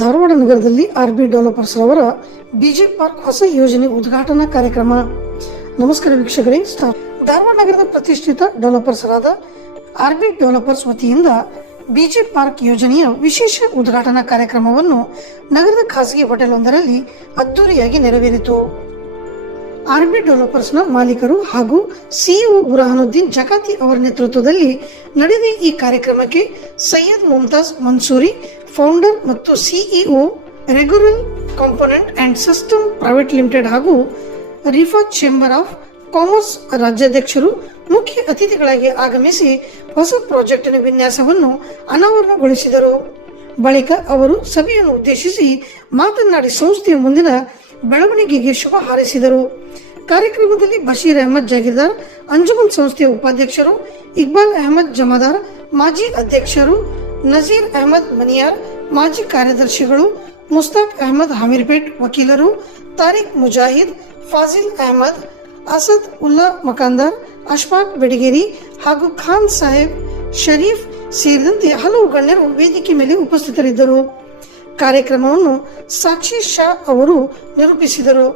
ಧಾರವಾಡ ನಗರದಲ್ಲಿ R B developers ರವರ ಬಿಜೆ park ಹೊಸ ಯೋಜನೆ ಉದ್ಘಾಟನಾ ಕಾರ್ಯಕ್ರಮ. ನಮಸ್ಕಾರ ವೀಕ್ಷಕರೇ. ಧಾರವಾಡ ನಗರದ ಪ್ರತಿಷ್ಠಿತ ಡೆವಲಪರ್ಸ್ ರಾದ ಆರ್ಬಿ ಡೆವಲಪರ್ಸ್ ವತಿಯಿಂದ ಬಿಜೆ ಪಾರ್ಕ್ ಯೋಜನೆಯ ವಿಶೇಷ ಉದ್ಘಾಟನಾ ಕಾರ್ಯಕ್ರಮವನ್ನು ನಗರದ ಖಾಸಗಿ ಹೋಟೆಲ್ ಒಂದರಲ್ಲಿ ಅದ್ದೂರಿಯಾಗಿ ನೆರವೇರಿತು. ಆರ್ಬಿ ಡೆವಲಪರ್ಸ್ನ ಮಾಲೀಕರು ಹಾಗೂ ಸಿಇಒ ಬುರಹಾನುದ್ದೀನ್ ಜಕಾತಿ ಅವರ ನೇತೃತ್ವದಲ್ಲಿ ನಡೆದ ಈ ಕಾರ್ಯಕ್ರಮಕ್ಕೆ ಸೈಯದ್ ಮುಮ್ತಾಜ್ ಮನ್ಸೂರಿ, ಫೌಂಡರ್ ಮತ್ತು CEO regular component and system private limited ಹಾಗೂ ರಿಫಾ ಚೇಂಬರ್ ಆಫ್ ಕಾಮರ್ಸ್ ರಾಜ್ಯಾಧ್ಯಕ್ಷರು ಮುಖ್ಯ ಅತಿಥಿಗಳಾಗಿ ಆಗಮಿಸಿ ಹೊಸ ಪ್ರಾಜೆಕ್ಟಿನ ವಿನ್ಯಾಸವನ್ನು ಅನಾವರಣಗೊಳಿಸಿದರು. ಬಳಿಕ ಅವರು ಸಭೆಯನ್ನು ಉದ್ದೇಶಿಸಿ ಮಾತನಾಡಿ ಸಂಸ್ಥೆಯ ಮುಂದಿನ ಬೆಳವಣಿಗೆಗೆ ಶುಭ ಹಾರೈಸಿದರು. ಕಾರ್ಯಕ್ರಮದಲ್ಲಿ ಬಶೀರ್ ಅಹಮದ್ ಜಾಗೀರ್ದಾರ್, ಅಂಜುಮನ್ ಸಂಸ್ಥೆಯ ಉಪಾಧ್ಯಕ್ಷರು, ಇಕ್ಬಾಲ್ ಅಹಮದ್ ಜಮಾದಾರ್, ಮಾಜಿ ಅಧ್ಯಕ್ಷರು, ನಜೀರ್ ಅಹಮದ್ ಮನಿಯಾರ್, ಮಾಜಿ ಕಾರ್ಯದರ್ಶಿಗಳು, ಮುಸ್ತಾಕ್ ಅಹಮದ್ ಹಮೀರ್ಪೇಟ್ ವಕೀಲರು, ತಾರಿಕ್ ಮುಜಾಹಿದ್, ಫಾಜಿಲ್ ಅಹಮದ್, ಅಸದ್ ಉಲ್ಲಾ ಮಕಾಂದಾರ್, ಅಶ್ಫಾಕ್ ಬೆಡಗೇರಿ ಹಾಗೂ ಖಾನ್ ಸಾಹೇಬ್ ಶರೀಫ್ ಸೇರಿದಂತೆ ಹಲವು ಗಣ್ಯರು ವೇದಿಕೆ ಮೇಲೆ ಉಪಸ್ಥಿತರಿದ್ದರು. ಕಾರ್ಯಕ್ರಮವನ್ನು ಸಾಕ್ಷಿ ಶಾ ಅವರು ನಿರೂಪಿಸಿದರು.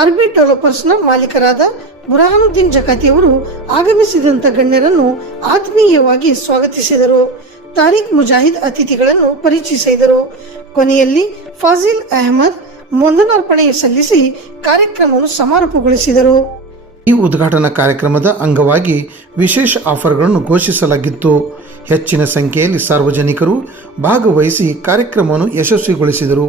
ಆರ್ಬಿ ಡೆವಲಪರ್ಸ್ನ ಮಾಲೀಕರಾದ ಬುರಹಾನುದ್ದೀನ್ ಜಕಾತಿ ಅವರು ಆಗಮಿಸಿದಂತ ಗಣ್ಯರನ್ನು ಆತ್ಮೀಯವಾಗಿ ಸ್ವಾಗತಿಸಿದರು. ತಾರಿಕ್ ಮುಜಾಹಿದ್ ಅತಿಥಿಗಳನ್ನು ಪರಿಚಯಿಸಿದರು. ಕೊನೆಯಲ್ಲಿ ಫಾಜಿಲ್ ಅಹಮದ್ ವಂದನಾರ್ಪಣೆ ಸಲ್ಲಿಸಿ ಕಾರ್ಯಕ್ರಮವನ್ನು ಸಮಾರೋಪಗೊಳಿಸಿದರು. ಈ ಉದ್ಘಾಟನಾ ಕಾರ್ಯಕ್ರಮದ ಅಂಗವಾಗಿ ವಿಶೇಷ ಆಫರ್ಗಳನ್ನು ಘೋಷಿಸಲಾಗಿತ್ತು. ಹೆಚ್ಚಿನ ಸಂಖ್ಯೆಯಲ್ಲಿ ಸಾರ್ವಜನಿಕರು ಭಾಗವಹಿಸಿ ಕಾರ್ಯಕ್ರಮವನ್ನು ಯಶಸ್ವಿಗೊಳಿಸಿದರು.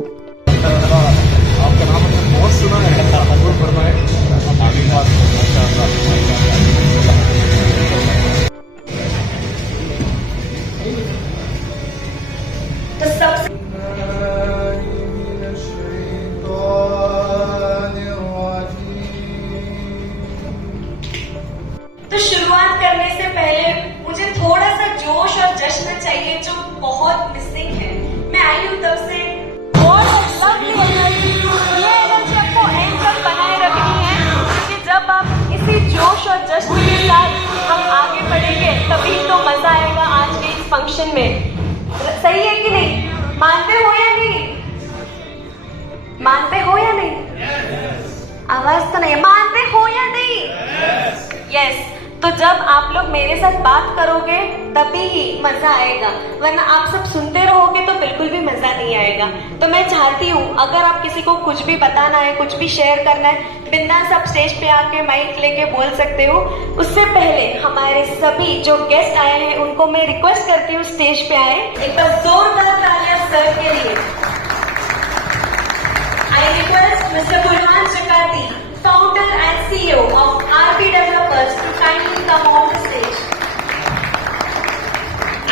तो शुरुआत करने से पहले मुझे थोड़ा सा जोश और जश्न चाहिए जो बहुत मिसिंग है. मैं आई हूँ तब से ये एनर्जी आपको एंड तक बनाए रखनी है, क्योंकि जब आप इसी जोश और जश्न के साथ हम आगे बढ़ेंगे तभी तो मजा आएगा आज के इस फंक्शन में. सही है कि नहीं? मानते हो या नहीं? मानते हो या नहीं? आवाज तो नहीं. मानते हो या नहीं? यस. तो जब आप लोग मेरे साथ बात करोगे तभी ही मजा आएगा, वरना आप सब सुनते रहोगे तो बिल्कुल भी मजा नहीं आएगा. तो मैं चाहती हूँ अगर आप किसी को कुछ भी बताना है, कुछ भी शेयर करना है, बिंदास आप स्टेज पे आके माइक लेके बोल सकते हो. उससे पहले हमारे सभी जो गेस्ट आए हैं उनको मैं रिक्वेस्ट करती हूँ स्टेज पे आए. एक बार जोरदार तालियां सर के लिए. I request mister Burhan Jakati, founder and CEO of RB Developers, to kindly come on the stage.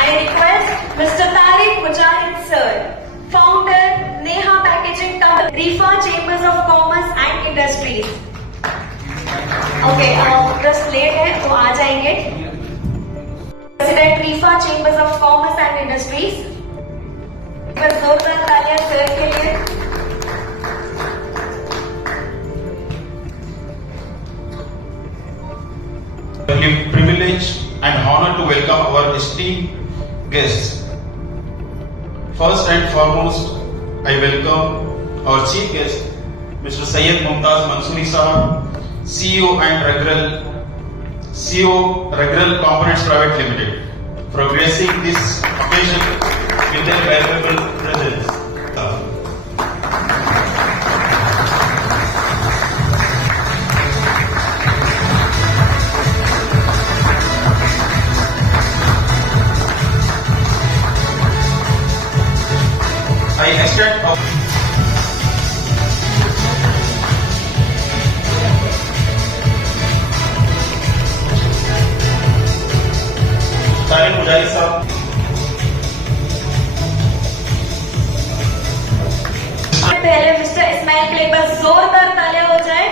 I request Mr. Tariq Mujahid sir, founder Neha Packaging Company, Rifa Chambers of Commerce and Industries. Okay, just late है तो आ जाएंगे. President Rifa Chambers of Commerce and Industries. बस जोरदार तालियां sir के लिए. Privilege and honor to welcome our esteemed guests. First and foremost, I welcome our chief guest, Mr. Sayyid Mumtaz Mansoori Sahab, CEO and Regular Components Private Limited, for gracing this occasion with their valuable presence. I extend Tarik Mujahid sahab, पहले mister Ismail के लिए एक बार जोरदार तालियां हो जाए.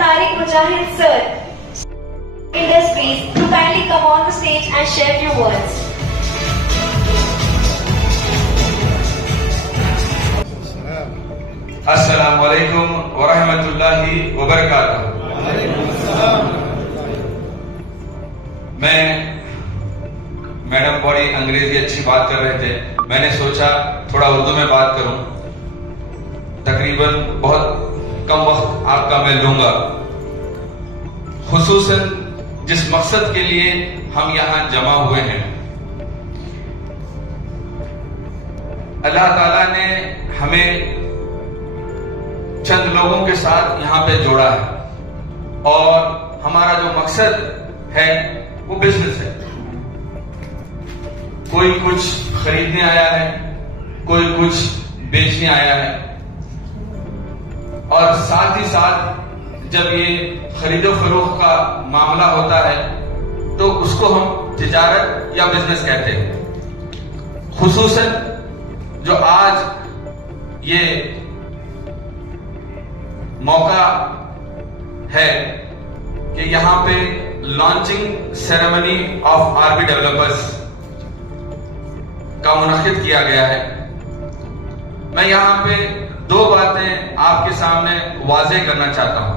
Tariq Mujahid sir, Industries, to kindly come on the stage and share few words. अस्सलामु अलैकुम व रहमतुल्लाहि व बरकातहू। मैं मैडम बड़ी अंग्रेजी अच्छी बात कर रहे थे, मैंने सोचा थोड़ा उर्दू में बात करूं। तकरीबन बहुत कम वक्त आपका मैं लूंगा। खुसूसन जिस मकसद के लिए हम यहाँ जमा हुए हैं, अल्लाह ताला ने हमें चंद लोगों के साथ यहाँ पे जोड़ा है और हमारा जो मकसद है वो बिजनेस है। कोई कुछ खरीदने आया है, कोई कुछ बेचने आया है, और साथ ही साथ जब ये खरीदो फरोख्त का मामला होता है तो उसको हम तिजारत या बिजनेस कहते हैं। खुसूसन जो आज ये मौका है कि यहाँ पे launching ceremony of RB developers का मुनक्किद किया गया है। मैं यहाँ पे दो बातें आपके सामने वाज़ेह करना चाहता हूं।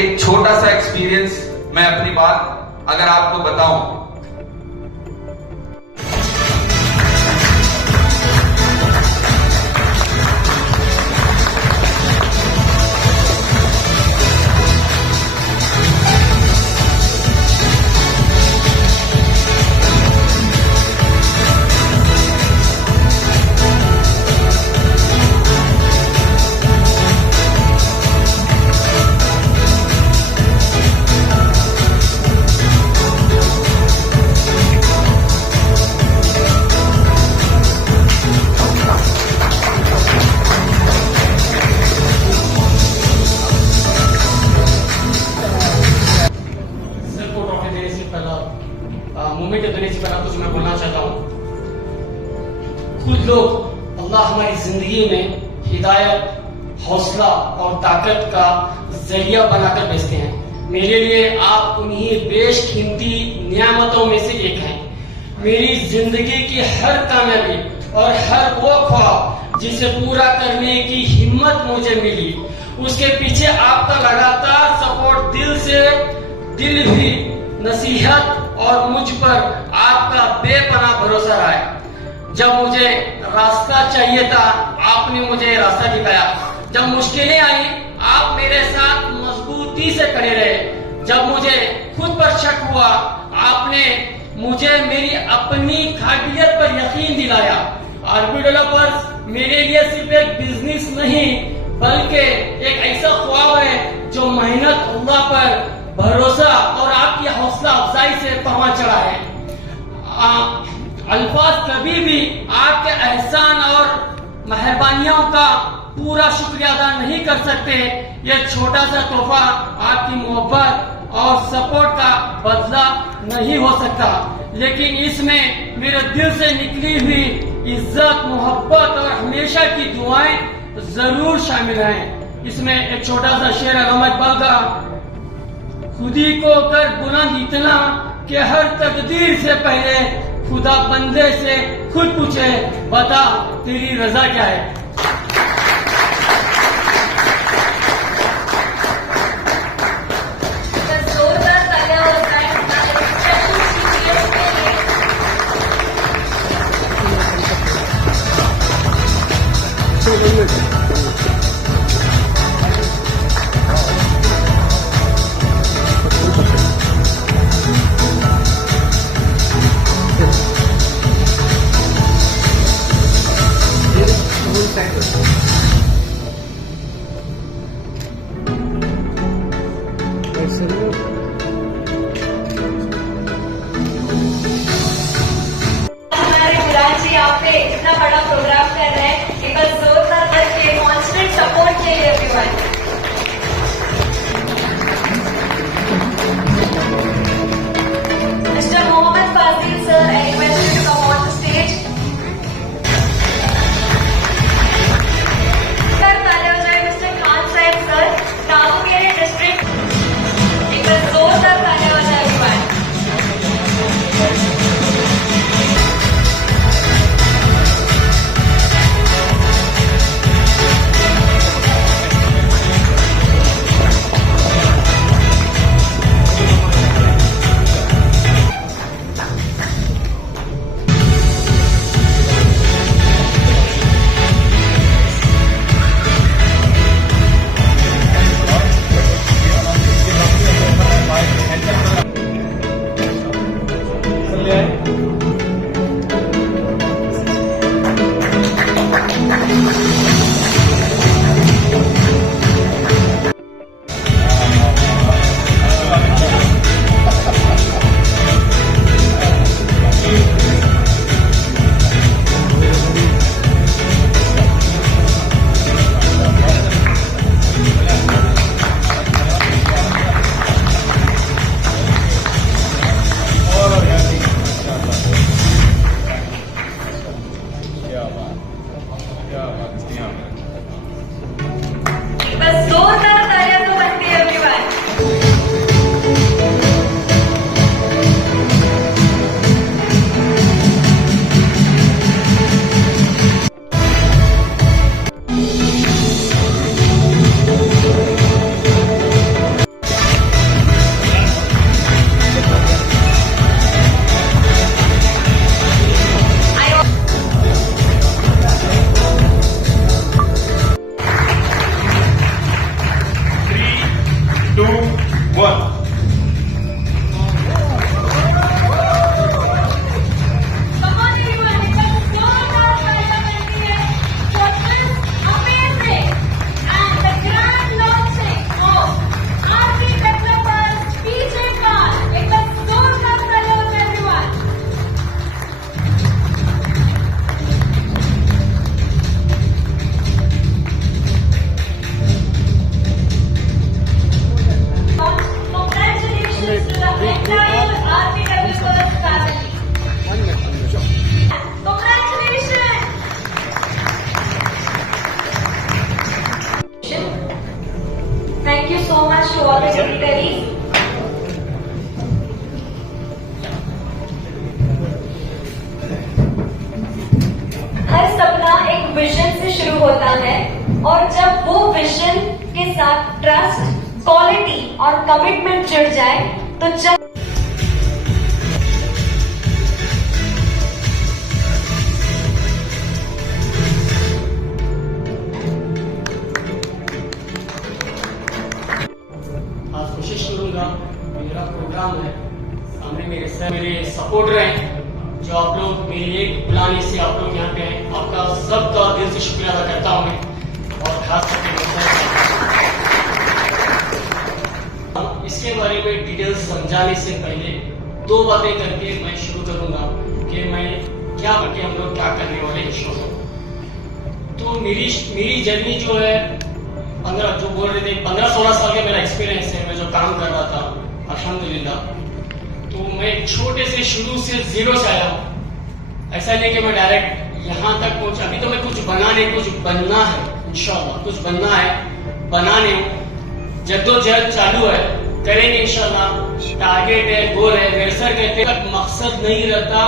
एक छोटा सा एक्सपीरियंस मैं अपनी बात अगर आपको बताऊं, मूवमेंट देने से पहला कुछ मैं बोलना चाहता हूँ। खुद लोग अल्लाह हमारी जिंदगी में हिदायत, हौसला और ताकत का जरिया बनाकर भेजते हैं। मेरे लिए आप उन्हीं बेशकीमती नियामतों में से एक हैं। मेरी जिंदगी की हर कामयाबी और हर वो ख्वाब जिसे पूरा करने की हिम्मत मुझे मिली, उसके पीछे आपका लगातार सपोर्ट, दिल भी नसीहत और मुझ पर आपका बेपनाह भरोसा रहा है। जब मुझे रास्ता चाहिए था, आपने मुझे रास्ता दिखाया। जब मुश्किलें आई, आप मेरे साथ मजबूती से खड़े रहे। जब मुझे खुद पर शक हुआ, आपने मुझे मेरी अपनी काबिलियत पर यकीन दिलाया। आरबी डेवलपर्स मेरे लिए सिर्फ एक बिजनेस नहीं, बल्कि एक ऐसा ख्वाब है जो मेहनत, अल्लाह पर भरोसा और आपकी हौसला अफजाई से परवान चढ़ा है। अल्फाज कभी भी आपके एहसान और मेहरबानियों का पूरा शुक्रिया अदा नहीं कर सकते। यह छोटा सा तोहफा आपकी मोहब्बत और सपोर्ट का बदला नहीं हो सकता, लेकिन इसमें मेरे दिल से निकली हुई इज्जत, मोहब्बत और हमेशा की दुआएं जरूर शामिल हैं। इसमें एक छोटा सा शेर है अहमद इकबाल का, खुदी को कर बुलंद इतना कि हर तकदीर से पहले खुदा बंदे से खुद पूछे, बता तेरी रजा क्या है। इतना बड़ा प्रोग्राम कर रहे हैं, एक बार जोरदार करके कॉन्स्टेंट सपोर्ट के लिए एवरीवन। मिस्टर मोहम्मद फाजी विजन से शुरू होता है और जब वो विजन के साथ ट्रस्ट, क्वालिटी और कमिटमेंट जुड़ जाए तो आज कोशिश करूंगा, मेरा प्रोग्राम है सामने मेरे सपोर्टर हैं, जो आप लोग मेरी एक बुलाने से आप लोग यहाँ पे हैं, आपका सबका दिल से शुक्रिया अदा करता हूँ मैं। और खास करके इसके बारे में डिटेल्स समझाने से पहले दो बातें करके मैं शुरू करूंगा कि मैं क्या करके हम लोग क्या करने वाले हैं शो में। तो मेरी जर्नी जो है 15-16 साल का मेरा एक्सपीरियंस है। मैं जो काम कर रहा था अल्हम्दुलिल्लाह, तो मैं छोटे से शुरू से जीरो से आया हूँ। ऐसा नहीं कि मैं डायरेक्ट यहाँ तक पहुंचा। अभी तो मैं कुछ बनना है, इंशाल्लाह कुछ बनना है, बनाने जद्दोजहद चालू है, करेंगे इंशाल्लाह। टारगेट है, गोल है। मेरे सर कहते हैं मकसद नहीं रहता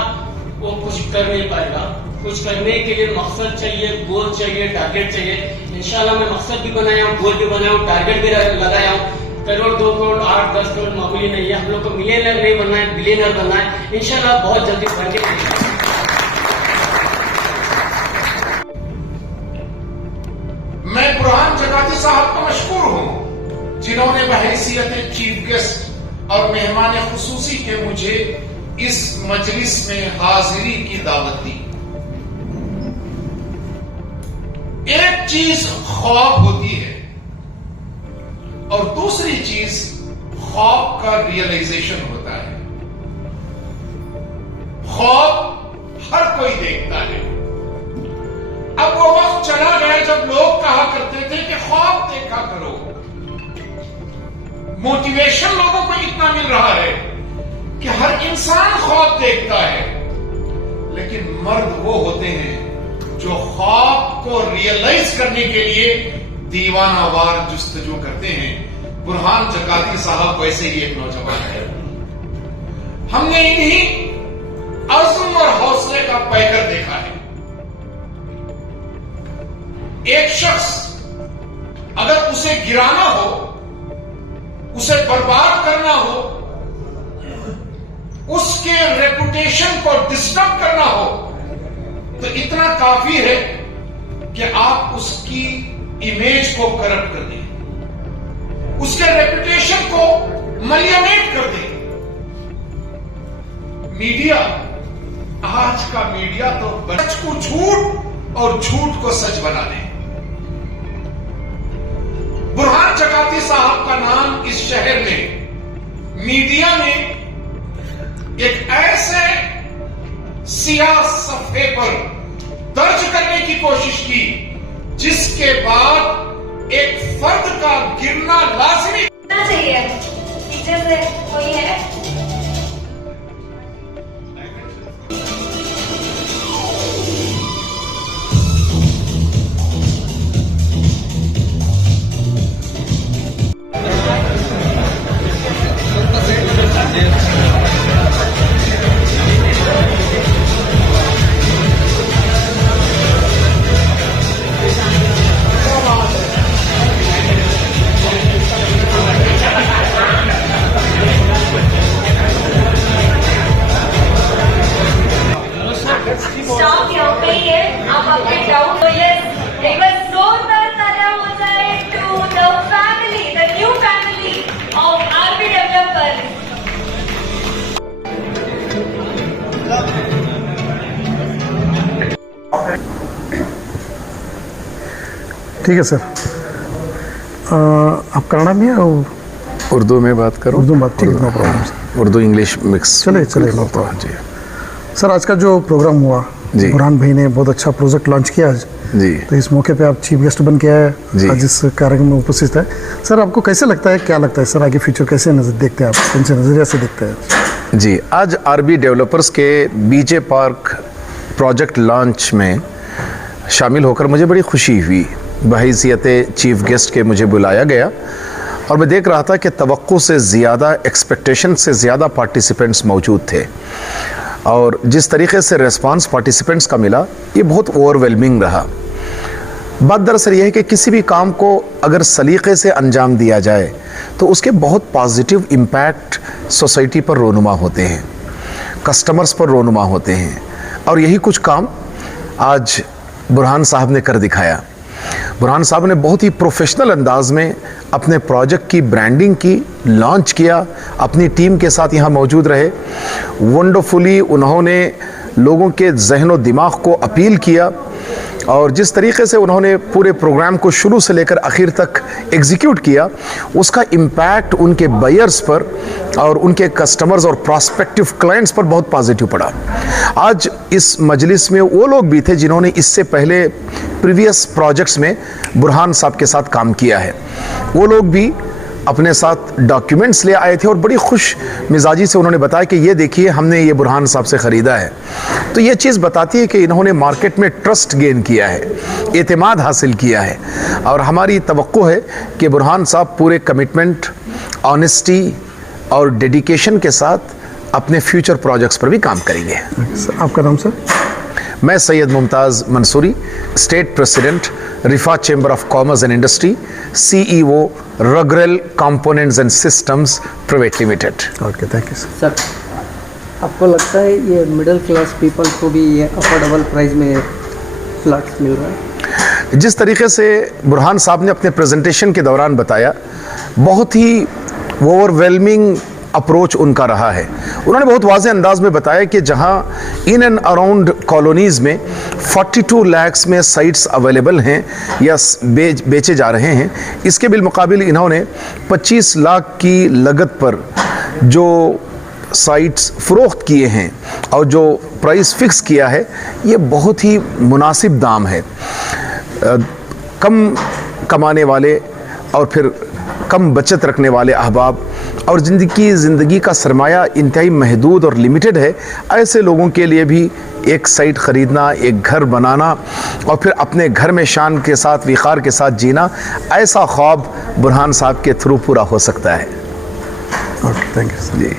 वो कुछ कर नहीं पाएगा। कुछ करने के लिए मकसद चाहिए, गोल चाहिए, टारगेट चाहिए। इंशाल्लाह मैं मकसद भी बनाया हूँ, गोल भी बनाया हूँ, टारगेट भी लगाया हूँ। करोड़, 2 करोड़, 8-10 करोड़ मामूली नहीं है। हम लोग को मिलियनर नहीं बनना है, बिलियनर बनना है इंशाल्लाह। बहुत जल्दी बन के मैं बुरहान जगाती साहब को मशकूर हूं, जिन्होंने बहैसियत चीफ गेस्ट और मेहमान खुसूसी के मुझे इस मजलिस में हाजिरी की दावत दी। एक चीज ख्वाब होती है और दूसरी चीज ख्वाब का रियलाइजेशन होता है। ख्वाब हर कोई देखता है। अब वो वक्त चला गया जब लोग कहा करते थे कि ख्वाब देखा करो। मोटिवेशन लोगों को इतना मिल रहा है कि हर इंसान ख्वाब देखता है, लेकिन मर्द वो होते हैं जो ख्वाब को रियलाइज करने के लिए दीवानावार जुस्तजू करते हैं। बुरहान जकाती साहब वैसे ही एक नौजवान है। हमने इन्हीं अज़्म और हौसले का पैकर देखा है। एक शख्स अगर उसे गिराना हो, उसे बर्बाद करना हो, उसके रेपुटेशन को डिस्टर्ब करना हो, तो इतना काफी है कि आप उसकी इमेज को करप्ट कर दें, उसके रेपुटेशन को मलियामेट कर दें। मीडिया, आज का मीडिया तो सच को झूठ और झूठ को सच बना दे। बुरहान जकाती साहब का नाम इस शहर में मीडिया ने एक ऐसे सियाह सफ़े पर दर्ज करने की कोशिश की जिसके बाद एक फर्द का गिरना लाजिमी चाहिए। पीछे से कोई है? स्टॉप यहाँ पे ही है। आप अपने डाउट तो ये एक बार जोरदार तालियां हो जाए to the family, the new family of RB developers. ठीक है सर। आप कन्नड़ा में या उर्दू में बात करूं? उर्दू में बात, ठीक है, no problem. Urdu English mix चले नो प्रॉब्लम। जी सर, आज का जो प्रोग्राम हुआ, जी, बुरहान भाई ने बहुत अच्छा प्रोजेक्ट लॉन्च किया आज जी। तो इस मौके पे आप चीफ गेस्ट बन के आए जी। आज इस कार्यक्रम में उपस्थित है। सर, आपको कैसे लगता है, क्या लगता है सर, आगे फ्यूचर कैसे देखते हैं आप, कौन से नजरिया से देखते हैं? जी, आज आरबी डेवलपर्स के बीजे पार्क प्रोजेक्ट लॉन्च में शामिल होकर मुझे बड़ी खुशी हुई। बहैसियत चीफ गेस्ट के मुझे बुलाया गया और मैं देख रहा था कि तवक्को से ज़्यादा, एक्सपेक्टेशन से ज़्यादा पार्टिसिपेंट्स मौजूद थे और जिस तरीके से रिस्पांस पार्टिसिपेंट्स का मिला ये बहुत ओवरवेलमिंग रहा। बात दरअसल यह है कि किसी भी काम को अगर सलीके से अंजाम दिया जाए तो उसके बहुत पॉजिटिव इम्पैक्ट सोसाइटी पर रोनुमा होते हैं, कस्टमर्स पर रोनुमा होते हैं। और यही कुछ काम आज बुरहान साहब ने कर दिखाया। बुरहान साहब ने बहुत ही प्रोफेशनल अंदाज में अपने प्रोजेक्ट की ब्रांडिंग की, लॉन्च किया, अपनी टीम के साथ यहाँ मौजूद रहे। वंडरफुली उन्होंने लोगों के जहन दिमाग को अपील किया और जिस तरीके से उन्होंने पूरे प्रोग्राम को शुरू से लेकर आखिर तक एग्जीक्यूट किया, उसका इम्पैक्ट उनके बायर्स पर और उनके कस्टमर्स और प्रॉस्पेक्टिव क्लाइंट्स पर बहुत पॉजिटिव पड़ा। आज इस मजलिस में वो लोग भी थे जिन्होंने इससे पहले प्रीवियस प्रोजेक्ट्स में बुरहान साहब के साथ काम किया है। वो लोग भी अपने साथ डॉक्यूमेंट्स ले आए थे और बड़ी खुश मिजाजी से उन्होंने बताया कि ये देखिए हमने ये बुरहान साहब से ख़रीदा है। तो ये चीज़ बताती है कि इन्होंने मार्केट में ट्रस्ट गेन किया है, एतमाद हासिल किया है और हमारी तवक्को है कि बुरहान साहब पूरे कमिटमेंट, ऑनेस्टी और डेडिकेशन के साथ अपने फ्यूचर प्रोजेक्ट्स पर भी काम करेंगे। सर आपका नाम सर? मैं सैयद मुमताज़ मंसूरी, स्टेट प्रेसिडेंट रिफा chamber of commerce and industry, CEO रगरेल components and systems private limited. Okay, thank you sir. Sir, आपको लगता है ये मिडिल क्लास पीपल को भी ये अफोर्डेबल प्राइस में फ्लैट्स मिल रहा है? जिस तरीके से बुरहान साहब ने अपने प्रेजेंटेशन के दौरान बताया, बहुत ही ओवरवेलमिंग अप्रोच उनका रहा है। उन्होंने बहुत वाज़ेह अंदाज में बताया कि जहां इन एंड अराउंड कॉलोनीज़ में 42 लाख में साइट्स अवेलेबल हैं या बेचे जा रहे हैं, इसके बिलमुकाबिल इन्होंने 25 लाख की लागत पर जो साइट्स फ़रोख्त किए हैं और जो प्राइस फिक्स किया है, ये बहुत ही मुनासिब दाम है। कम कमाने वाले और फिर कम बचत रखने वाले अहबाब और ज़िंदगी का सरमाया इंतहाई महदूद और लिमिटेड है, ऐसे लोगों के लिए भी एक साइट ख़रीदना, एक घर बनाना और फिर अपने घर में शान के साथ, विक़ार के साथ जीना, ऐसा ख्वाब बुरहान साहब के थ्रू पूरा हो सकता है। Okay, thank you sir. Ji.